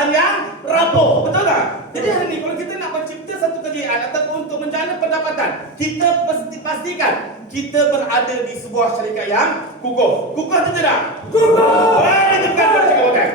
perusahaan yang rapuh. Betul tak? Jadi hari ini kalau kita nak mencipta satu kejayaan ataupun untuk menjana pendapatan, kita pastikan kita berada di sebuah syarikat yang kukuh. Kukuh atau tidak? Kukuh. Itu bukan bercakap.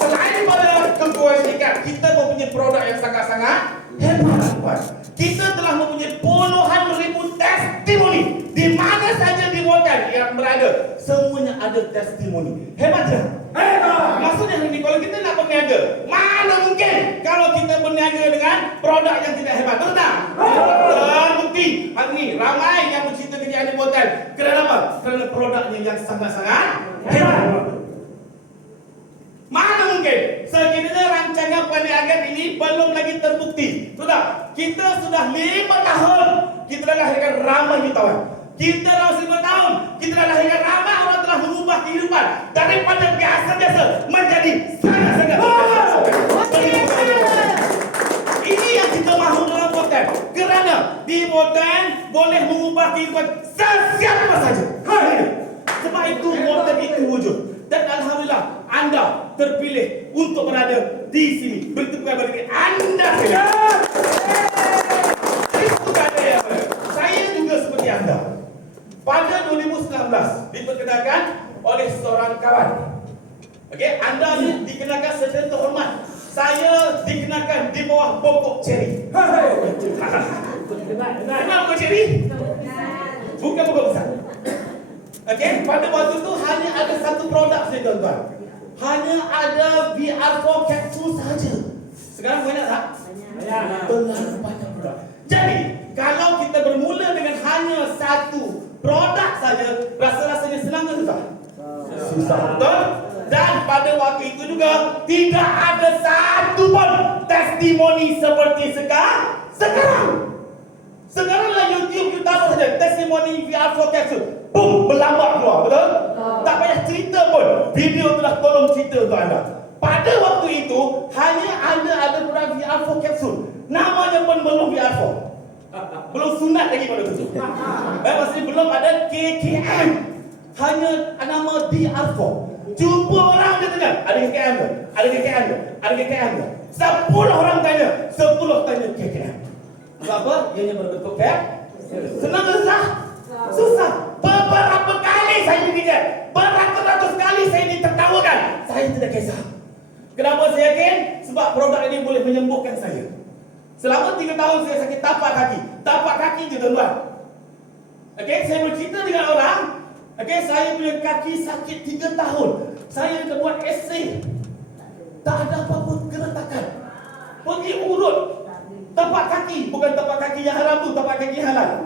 Selain pada kukuh syarikat, kita mempunyai produk yang sangat-sangat hebat. Kita telah mempunyai puluhan ribu testimoni di mana saja di Walton yang berada, semuanya ada testimoni. Hebat tak? Hebat. Maksudnya hari ini kalau kita nak berniaga, mana mungkin kalau kita berniaga dengan produk yang tidak hebat? Betul tak? Terbukti hari ini ramai yang mencipta kejayaan di Walton. Kenapa? Kerana produknya yang sangat-sangat hebat. Mana mungkin sekiranya rancangan perniagaan ini belum lagi terbukti. Sudah, kita sudah 5 tahun kita dah lahirkan ramai jutawan. Kita dalam 5 tahun kita dah lahirkan ramai orang telah mengubah kehidupan daripada biasa-biasa menjadi sangat-sangat ini yang kita mahu dalam Walton. Kerana di Walton boleh mengubah kehidupan sesiapa saja. Sebab itu Walton itu wujud. Dan alhamdulillah anda terpilih untuk berada di sini. Bertepukan bagi anda saja. Saya juga seperti anda. Pada 2019 diperkenalkan oleh seorang kawan. Okey, anda ni dikenakan secara terhormat. Saya dikenakan di bawah pokok ceri. Kenal pokok ceri? Bukan pokok besar. Okey, pada waktu itu hanya ada satu produk saja tuan-tuan. Hanya ada VR4 kapsul saja. Sekarang banyak tak? Banyak. Terlalu banyak produk. Jadi, kalau kita bermula dengan hanya satu produk saja, rasa-rasanya senang ke susah? Susah, betul? Dan pada waktu itu juga tidak ada satu pun testimoni seperti sekarang. Sekaranglah YouTube tahu saja testimoni VR4 kapsul. Boom, berlambak keluar, betul? Tak payah cerita pun, video telah tolong cerita untuk anda. Pada waktu itu hanya ada produk VR4 kapsul. Namanya pun belum VR4. Belum sunat lagi pada waktu itu. Maksudnya belum ada KKM. Hanya nama DR4. Jumpa orang dia tanya, ada KKM ke? Ada KKM ke? Ada KKM ke? 10 orang tanya, 10 tanya KKM. Sebab apa? Ianya berbentuk senang ke susah? Susah. Beberapa kali saya dikejar, beratus-ratus kali saya ditertawakan. Saya tidak kisah. Kenapa saya yakin? Sebab produk ini boleh menyembuhkan saya. Selama 3 tahun saya sakit tapak kaki je tuan-tuan. Okey, saya bercerita dengan orang. Okey, saya punya kaki sakit 3 tahun. Saya dah buat esei. Tak ada apa-apa keretakan. Pergi urut tapak kaki, bukan tapak kaki yang haram tu, tapak kaki halal.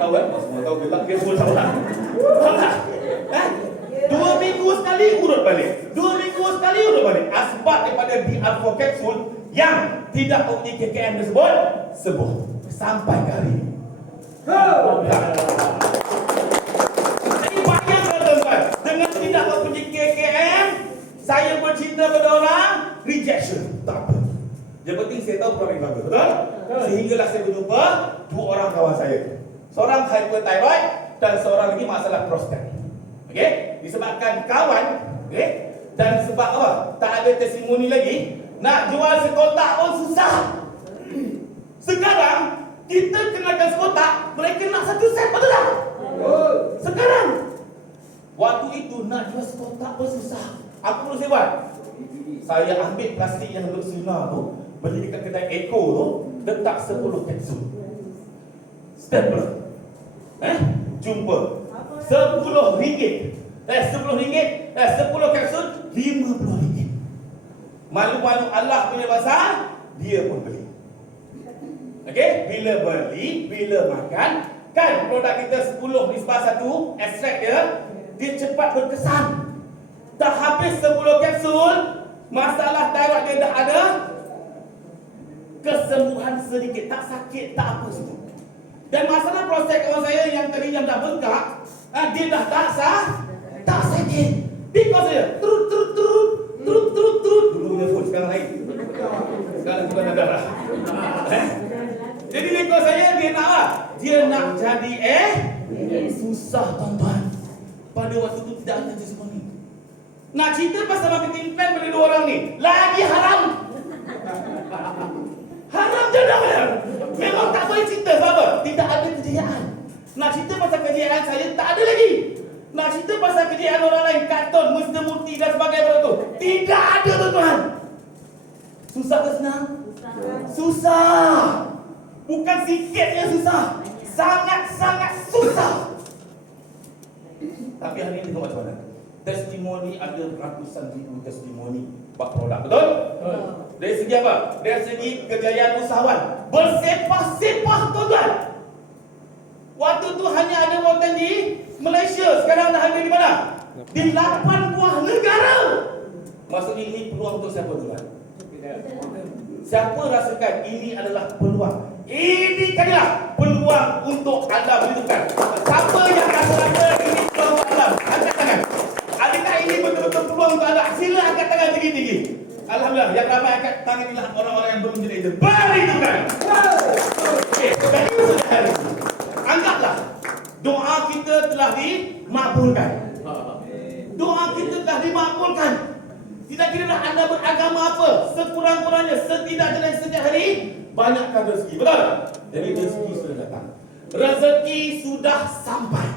Tahu kan? Semua tahu gelak dia semua tahu tak? Tahu tak? 2 minggu sekali urut balik. 2 minggu sekali urut balik. Asbab daripada DR4 kapsul yang tidak mempunyai KKM tersebut sembuh sampai ke hari ini. Jadi bayangkan tuan-tuan, dengan tidak mempunyai KKM, saya bercinta pada orang, rejection. Tak apa. Yang penting saya tahu produk yang bagus, betul? Sehinggalah saya berjumpa 2 orang kawan saya. Seorang hyperthyroid dan seorang lagi masalah prostat. Okey? Disebabkan kawan, okey? Dan sebab apa? Tak ada testimoni lagi, nak jual sekotak pun susah. Sekarang kita kenakan sekotak, mereka nak 1 set, betul tak? Sekarang waktu itu nak jual sekotak pun susah. Apa perlu saya buat? Saya ambil plastik yang duduk sinar tu, beli dekat kedai Eko tu, letak 10 kapsul. Stapler. Jumpa. 10 ringgit. 10 kapsul, 50 ringgit. Malu-malu Allah punya pasal, dia pun beli. Okey, bila beli, bila makan, kan produk kita 10/1 ekstrak dia cepat berkesan. Tak habis 10 kapsul, masalah thyroid dia dah ada, kesembuhan sedikit, tak sakit, tak apa semua. Dan masalah prostat kawan saya yang tadinya dah bengkak, dia dah tak sakit. Because dia terut. Dulu dia full, sekarang lain. Sekarang bukan ada darah. Jadi lekor saya dia nak apa? Dia nak jadi susah tuan-tuan. Pada waktu itu tidak ada testimoni. Nak cerita pasal marketing plan pada dua orang ni, lagi haram. Haram jadinya. Memang tak boleh cerita, sebab apa? Tidak ada kejayaan. Nak cerita pasal kejayaan saya, tak ada lagi. Nak cerita pasal kejayaan orang lain, kartun, Mr. Murti dan sebagainya tu, tidak ada, tuan-tuan. Susah ke senang? Susah. Bukan sikitnya susah, sangat-sangat susah. Tapi hari ini tengok macam mana. Testimoni, ada ratusan ribu testimoni buat produk, betul? Dari segi apa? Dari segi kejayaan usahawan, bersepah-sepah, tuan-tuan. Waktu tu hanya ada moten di Malaysia, sekarang dah ada di mana? Di 8 buah negara. Maksudnya ini peluang untuk siapa, tuan? Siapa rasakan ini adalah peluang? Ini kalilah peluang untuk anda menentukan. Siapa yang rasa-rasa ini peluang untuk anda? Angkat tangan. Adakah ini betul-betul peluang untuk anda? Sila angkat tangan tinggi-tinggi. Alhamdulillah, yang ramai angkat tangan inilah orang-orang yang belum menjadi agent. Beri tuan. Okey, jadi sudah hari ini. Anggaplah doa kita telah dimakbulkan. Doa kita telah dimakbulkan. Tidak kira anda beragama apa, sekurang-kurangnya setidaknya dalam setiap hari banyakkan rezeki, betul? Jadi rezeki sudah datang, rezeki sudah sampai.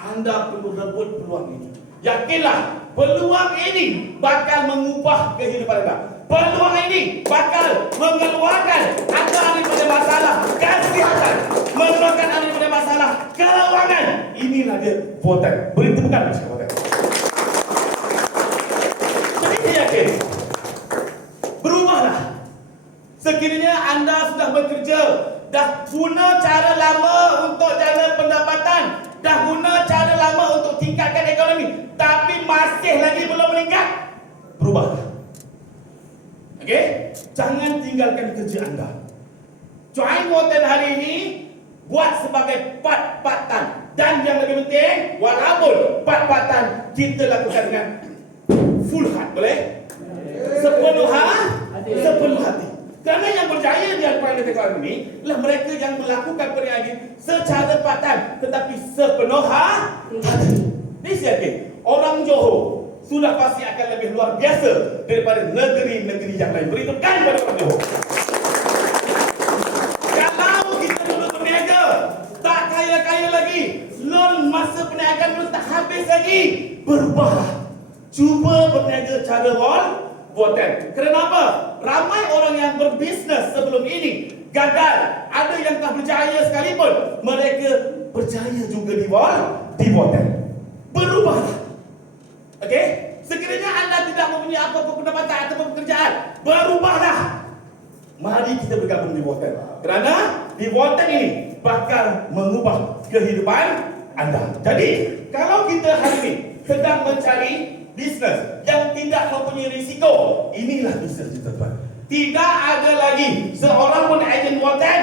Anda perlu rebut peluang ini. Yakinlah peluang ini bakal mengubah kehidupan anda. Peluang ini bakal mengeluarkan anda daripada masalah kesihatan, mengeluarkan anda daripada masalah keuangan. Inilah dia voten. Beri tepukan macam voten. Jadi saya yakin berubahlah. Sekiranya anda sudah bekerja, dah guna cara lama untuk jana pendapatan, dah guna cara lama untuk tingkatkan ekonomi, tapi masih lagi belum meningkat, berubahlah. Okey? Jangan tinggalkan kerja anda. Join Moten hari ini buat sebagai part-partan. Dan yang lebih penting, walaupun part-partan, kita lakukan dengan full heart, boleh? Sepenuh hati. Kerana yang berjaya di Alpine Technology ini adalah mereka yang melakukan perniagaan secara part-time tetapi sepenuh hati. Ini saya yakin orang Johor sudah pasti akan lebih luar biasa daripada negeri-negeri yang lain. Beri tepukan kepada orang Johor. Kalau kita dulu berniaga tak kaya-kaya lagi, loan masa perniagaan belum tak habis lagi, berubahlah. Cuba berniaga cara voten. Kenapa? Ramai orang yang berbisnes sebelum ini gagal. Ada yang tak berjaya sekalipun, mereka berjaya juga di voten. Berubahlah. Okey? Sekiranya anda tidak mempunyai apa-apa pendapatan atau pekerjaan, berubahlah. Mari kita bergabung di voten. Kerana di voten ini bakal mengubah kehidupan anda. Jadi, kalau kita hari ini sedang mencari bisnes yang tidak mempunyai risiko, inilah bisnes kita, tuan. Tidak ada lagi seorang pun ejen voten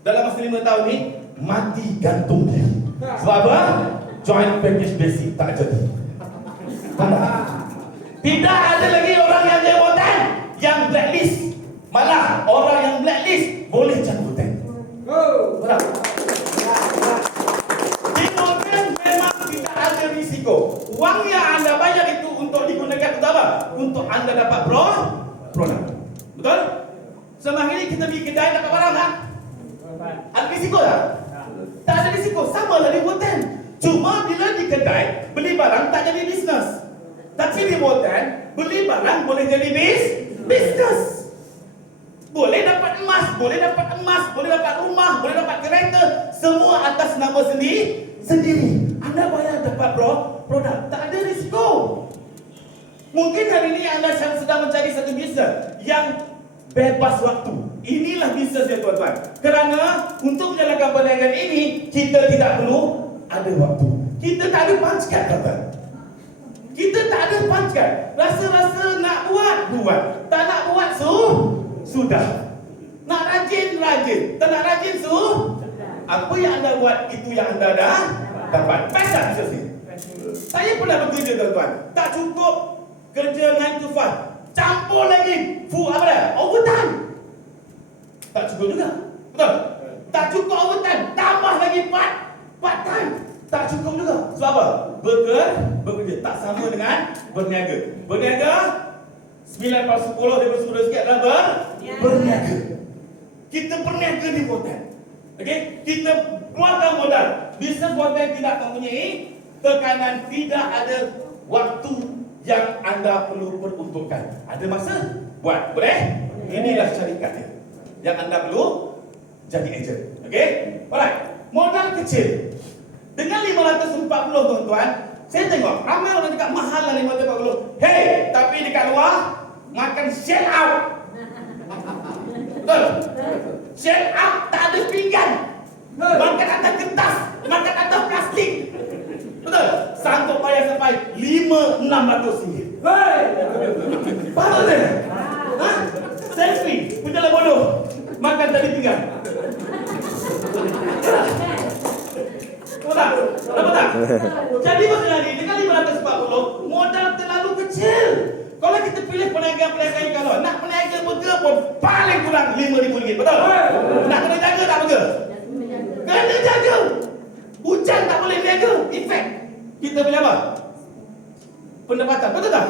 dalam masa 5 tahun ini mati gantung diri. Sebab apa? Joint package basic tak jadi. Tidak ada lagi orang yang jadi voten yang blacklist. Malah orang yang blacklist boleh jadi voten. Betul? Di voten memang tidak ada risiko. Wang yang anda bayar itu untuk digunakan untuk apa? Untuk anda dapat produk. Betul? Selama ini kita pergi kedai dapat barang tak? Ada risiko tak? Tak ada risiko. Sama lah di voten. Cuma bila di kedai beli barang tak jadi bisnes. Tapi di voten beli barang boleh jadi bisnes. Boleh dapat emas, boleh dapat rumah, boleh dapat kereta, semua atas nama sendiri. Anda bayar dapat produk, tak ada risiko. Mungkin hari ini anda sedang mencari satu bisnes yang bebas waktu. Inilah bisnesnya, tuan-tuan. Kerana untuk menjalankan perniagaan ini, kita tidak perlu ada waktu. Kita tak ada punch card, tuan-tuan. Kita tak ada punch card. Rasa-rasa nak buat. Tak nak buat, sudah. Nak rajin. Tak nak rajin, apa yang anda buat, itu yang anda dah dapat. Pasal bisnes ni. Saya pernah bekerja, tuan-tuan. Tak cukup kerja 9 to 5. Campur lagi full apa dah? Overtime. Tak cukup juga. Betul? Tak cukup overtime, tambah lagi part time. Tak cukup juga. Sebab apa? Bekerja tak sama dengan berniaga. Berniaga 9/10 daripada sudut sikit adalah berniaga. Kita berniaga di hotel. Okey, kita keluarkan modal. Bisnes hotel tidak mempunyai tekanan, tidak ada waktu yang anda perlu peruntukkan. Ada masa buat, boleh? Inilah syarikatnya yang anda perlu jadi ejen. Okey? Alright. Modal kecil. Dengan 540 tuan-tuan, saya tengok ramai orang cakap mahal lah 540. Hey, tapi dekat luar makan shell out. Betul? Shell out tak ada pinggan. Makan atas kertas, makan atas plastik. Betul? Sanggup bayar sampai 500-600 ringgit. Faham tak? Ha? Selfie, berjalan bodoh. Makan dari pinggan. Dapat tak? Jadi maksudnya ni, dengan 540, modal terlalu kecil. Kalau kita pilih peniaga-peniaga yang kalau nak peniaga burger pun paling kurang RM5,000. Betul? Nak kena jaga tak burger? Kena jaga. Hujan tak boleh niaga. Efek. Kita boleh apa? Pendapatan. Betul tak?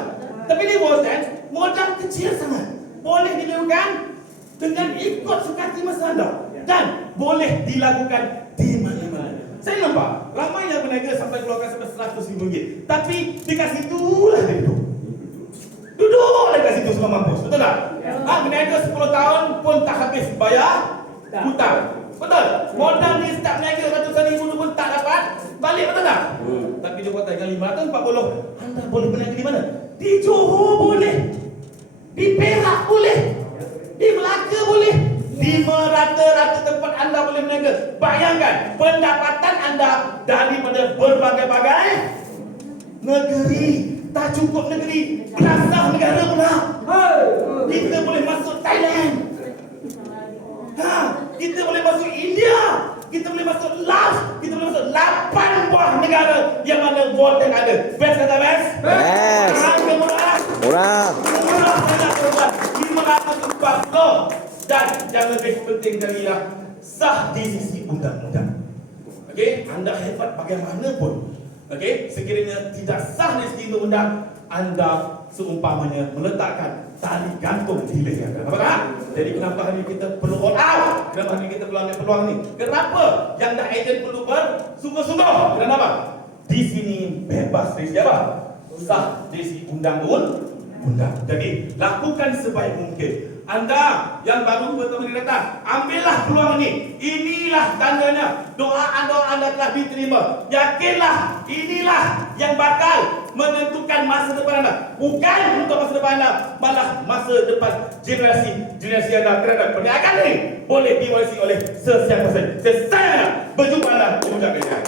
Tapi ni bosan, modal kecil sangat. Boleh dilakukan dengan ikut sukati masa anda. Dan boleh dilakukan di mana-mana. Saya nampak ramai yang berniaga sampai keluarkan sampai RM100,000. Tapi dekat situ lah dia duduk. Duduk lah dekat situ semua mampus. Betul tak? Berniaga 10 tahun pun tak habis bayar hutang. Betul? Modal ni start berniaga ratusan ribu pun tak dapat balik. Betul tak? Tapi dia kata dengan 540, anda boleh berniaga di mana? Di Johor boleh. Di Perak boleh. Di Melaka boleh. Di merata-rata tempat anda boleh berniaga. Bayangkan pendapatan anda daripada berbagai-bagai negeri. Tak cukup negeri, belasah negara pula. Kita boleh masuk Thailand. Kita boleh masuk India. Kita boleh masuk Laos. Kita boleh masuk 8 buah negara yang mana voting ada. Best kata best? Best. Harga murah. Murah. Murah sangat tuan. 540. Dan yang lebih penting lagi lah, sah di sisi undang-undang. Okey, anda hebat bagaimanapun. Okey, sekiranya tidak sah di sisi undang-undang, anda seumpamanya meletakkan tali gantung di leher. Apa tak? Jadi kenapa hari ini kita perlu all out? Kenapa hari ini kita perlu ambil peluang ni? Kenapa yang dah ejen perlu bersungguh-sungguh? Kenapa? Di sini bebas dari siapa? Sah di sisi undang-undang. Jadi lakukan sebaik mungkin. Anda yang baru pertama kali datang, ambillah peluang ini. Inilah tandanya doa anda telah diterima. Yakinlah, inilah yang bakal menentukan masa depan anda. Bukan untuk masa depan anda, malah masa depan generasi anda terhadap perniagaan ini boleh diwarisi oleh sesiapa saja. Saya berjumpa anda di ujung kerja.